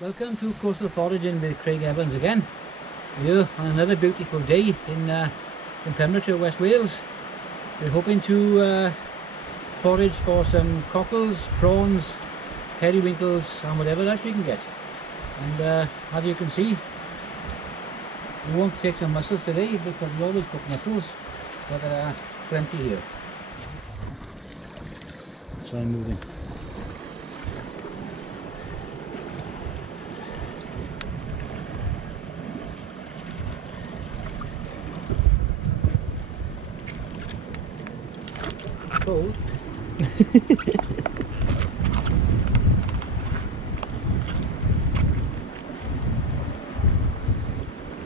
Welcome to Coastal Foraging with Craig Evans again. Here on another beautiful day in Pembrokeshire, West Wales. We're hoping to forage for some cockles, prawns, periwinkles and whatever else we can get. And as you can see, we won't take some mussels today because we always cook mussels, but there are plenty here. So I'm moving. Cold.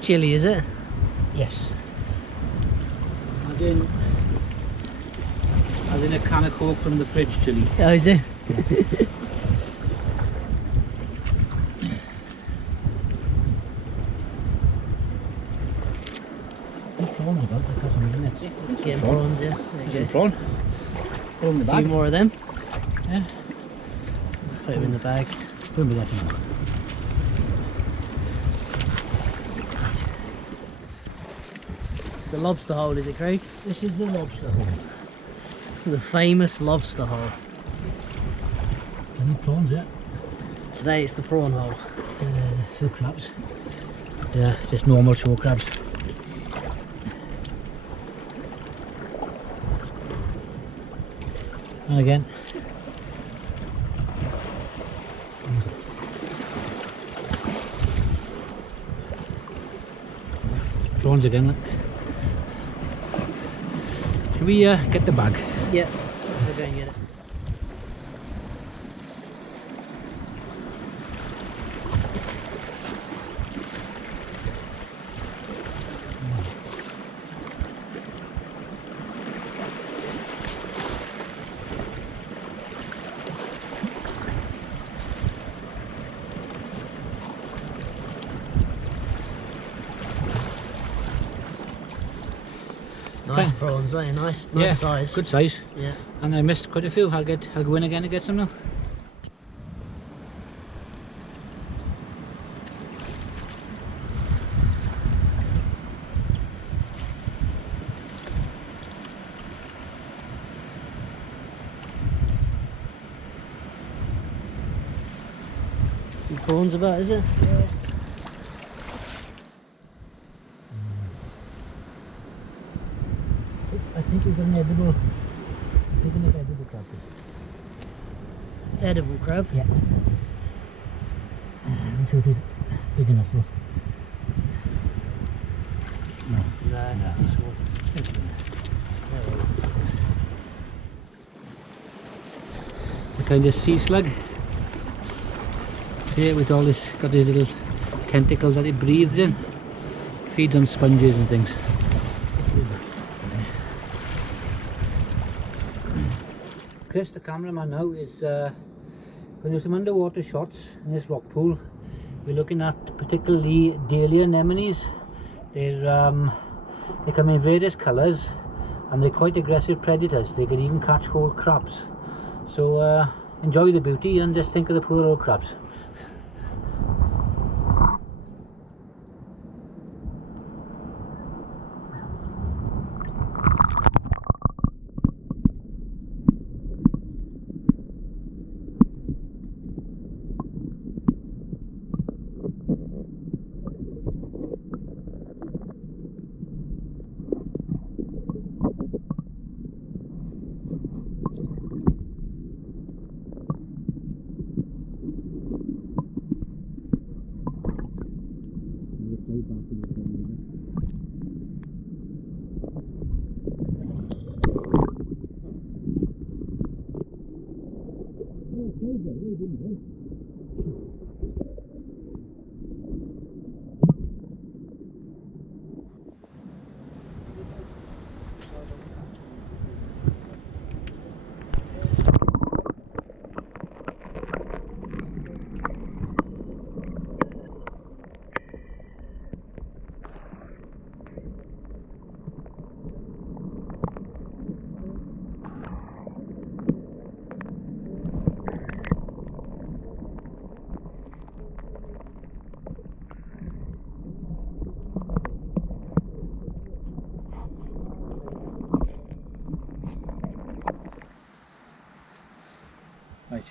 Chilly, is it? Yes. As in a can of Coke from the fridge chilly. Oh, is it? Prawns about, I can't remember that. Getting prawns, yeah. There's a prawn. Put them in the A few bag. more of them. Yeah. Put them in the bag. Put them in that now. It's the lobster hole, is it, Craig? This is the lobster hole. The famous lobster hole. Any prawns, yeah. Today it's the prawn hole. Few crabs. Yeah, just normal shore crabs. And again. Prawns again, look. Should we get the bag? Yeah, we'll go and get it. Nice prawns, eh? Nice size. Good size. Yeah. And I missed quite a few. I'll go in again and get some now. Few prawns about, is it? Yeah. I think we've got an edible crab. Edible crab? Yeah. I'm not sure if it's big enough though. No. No, too small. A kind of sea slug. See it with all this, got these little tentacles that it breathes in. Feeds on sponges and things. Chris, the cameraman now, is going to do some underwater shots in this rock pool. We're looking at particularly Dahlia anemones. They come in various colours and they're quite aggressive predators. They can even catch whole crabs. So enjoy the beauty and just think of the poor old crabs.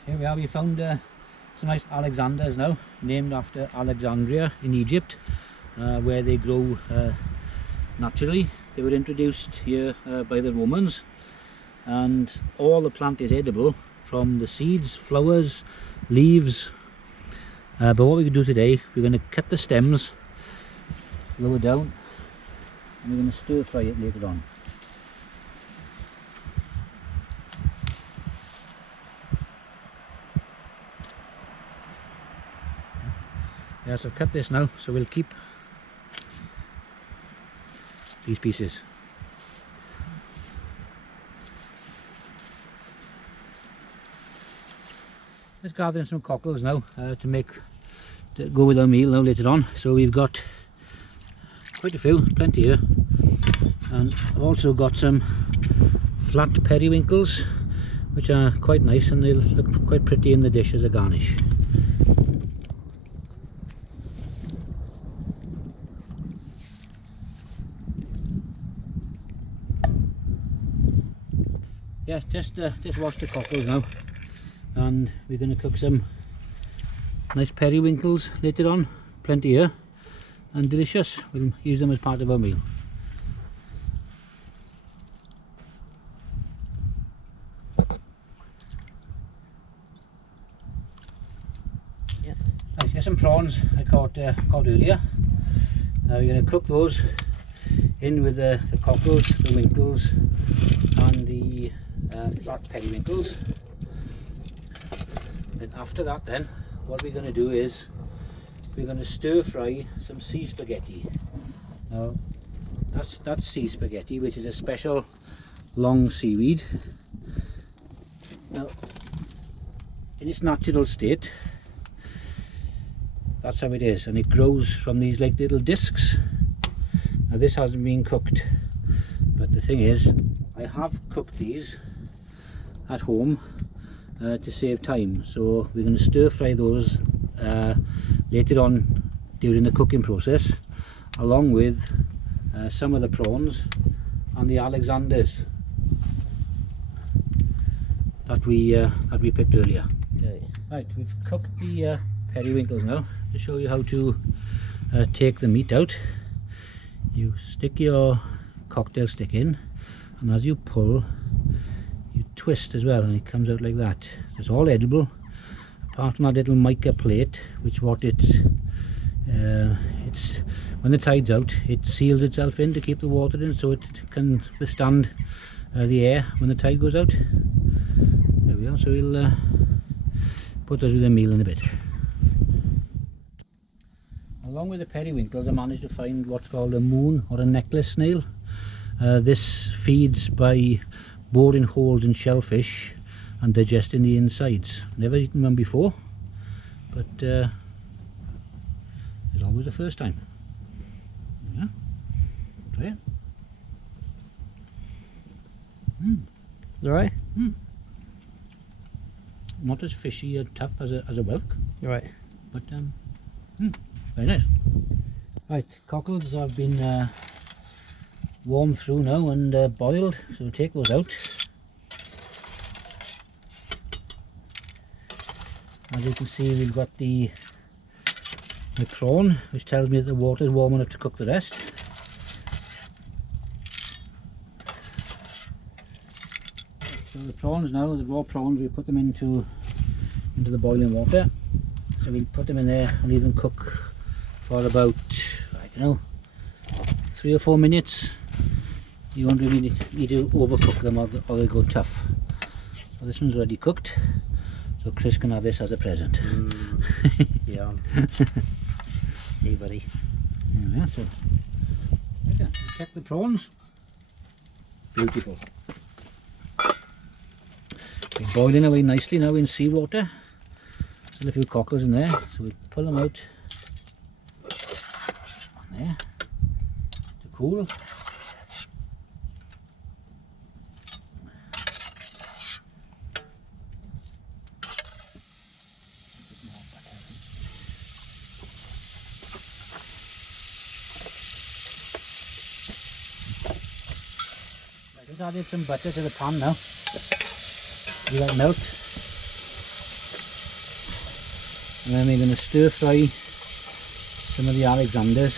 Here we are, we found some nice Alexanders now, named after Alexandria in Egypt, where they grow naturally. They were introduced here by the Romans, and all the plant is edible, from the seeds, flowers, leaves. But what we can do today, we're going to cut the stems lower down, and we're going to stir fry it later on. Yes, I've cut this now, so we'll keep these pieces. Let's gather in some cockles now to go with our meal now later on. So we've got quite a few, plenty here, and I've also got some flat periwinkles, which are quite nice, and they'll look quite pretty in the dish as a garnish. Yeah, just washed the cockles now, and we're going to cook some nice periwinkles later on. Plenty here, and delicious. We'll use them as part of our meal. Yeah. Nice. Here's some prawns I caught earlier. We're going to cook those in with the cockles, the winkles, and the flat periwinkles. Then after that, then what we're going to do is we're going to stir fry some sea spaghetti. Now that's sea spaghetti, which is a special long seaweed. Now in its natural state, that's how it is, and it grows from these like little discs. Now this hasn't been cooked, but the thing is, I have cooked these at home to save time, so we're going to stir fry those later on during the cooking process, along with some of the prawns and the Alexanders that we picked earlier. Okay. Right, we've cooked the periwinkles now. To show you how to take the meat out, you stick your cocktail stick in, and as you pull, you twist as well, and it comes out like that. It's all edible, apart from that little mica plate, which it's when the tide's out, it seals itself in to keep the water in, so it can withstand the air when the tide goes out. There we are. So we'll put those with the meal in a bit. Along with the periwinkles, I managed to find what's called a moon or a necklace snail. This feeds by boring holes in shellfish and digesting the insides. Never eaten one before, but it's always the first time. Yeah, try it. Alright? Not as fishy or tough as a whelk. Right. But very nice. Right, cockles have been warmed through now and boiled, so we'll take those out. As you can see, we've got the prawn, which tells me that the water is warm enough to cook the rest. So the prawns now, the raw prawns, we put them into the boiling water. So we'll put them in there and leave them cook for about, I don't know, 3 or 4 minutes. You won't really need to overcook them or they'll go tough. So this one's already cooked, so Chris can have this as a present. Yeah. Hey buddy. Yeah, so okay, check the prawns. Beautiful. They're boiling away nicely now in seawater. Still a few cockles in there, so we'll pull them out there to cool. Just added some butter to the pan now. You let it melt. And then we're going to stir fry some of the Alexanders.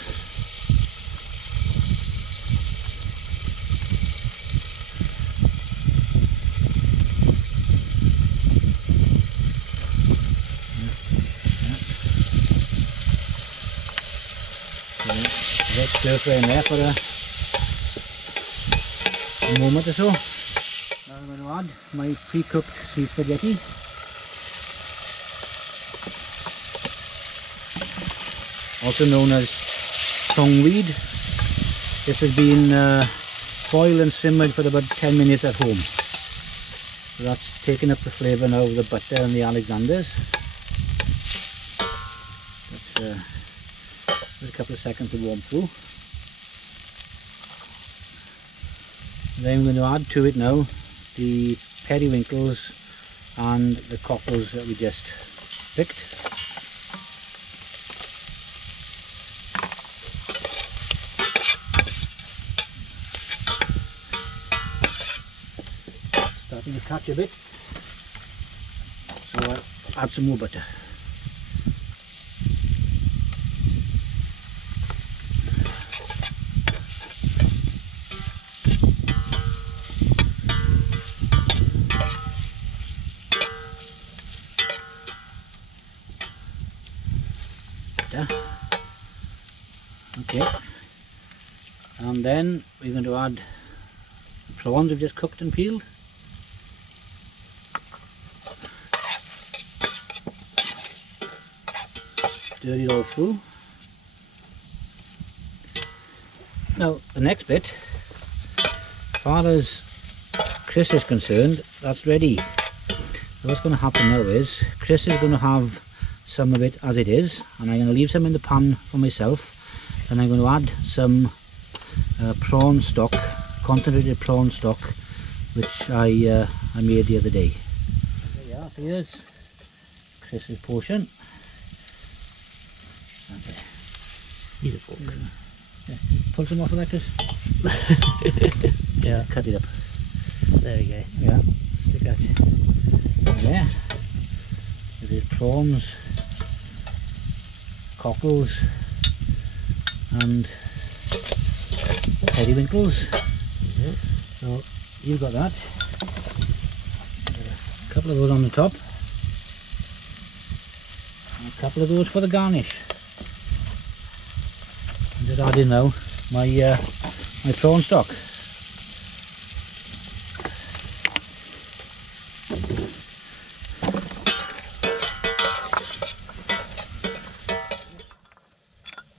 Let's stir fry in there for a moment or so. Now I'm going to add my pre-cooked sea spaghetti. Also known as Thong weed. This has been boiled and simmered for about 10 minutes at home. So that's taking up the flavour now of the butter and the Alexanders. Give it a couple of seconds to warm through. Then I'm going to add to it now the periwinkles and the cockles that we just picked. Starting to catch a bit, so I'll add some more butter. Okay, and then we're going to add the prawns we've just cooked and peeled. Stir it all through. Now the next bit, as far as Chris is concerned, that's ready. So what's going to happen now is Chris is going to have some of it as it is, and I'm going to leave some in the pan for myself, and I'm going to add some prawn stock, concentrated prawn stock, which I made the other day. There we are, so here's Chris's portion. Okay. Use a fork. Yeah. Pull some off of that, Chris. Yeah. Cut it up. There we go. Yeah. Stick that there. There's prawns, cockles, and periwinkles. Yeah. So you've got that. A couple of those on the top. And a couple of those for the garnish. I'm just adding now my my prawn stock.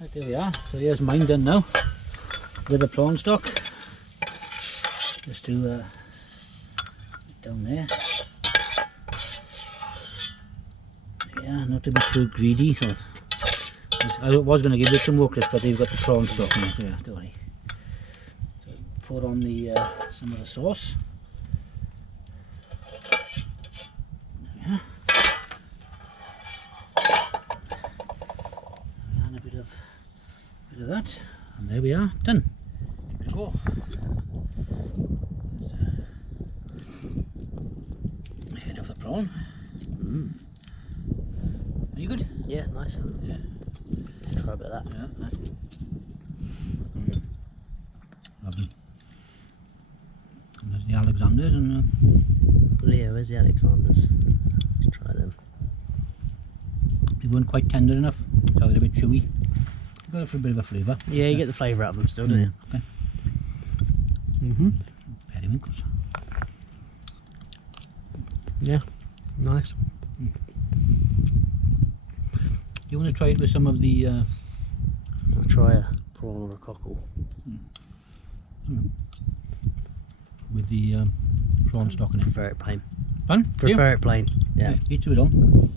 Right, there we are. So here's mine done now with the prawn stock. Just do it down there. Yeah, not to be too greedy. So I was going to give it some more, Chris, but they've got the prawn stock in it. Yeah, don't worry. So pour on the some of the sauce. Yeah. And a bit of that, and there we are, done. Give it a go. Head of the prawn. Are you good? Yeah, nice. Yeah. Try a bit of that. Yeah, nice. Lovely. And there's the Alexanders and Leo, where's the Alexanders? Let's try them. they weren't quite tender enough, so they're a bit chewy. Got it for a bit of a flavour. Yeah, you get the flavour out of them still, don't you? Okay. Periwinkles. Yeah, nice. You want to try it with some of the I'll try a prawn or a cockle. with the prawn stock in it. Prefer it plain. Fun? Prefer it plain. Yeah. Each to it on.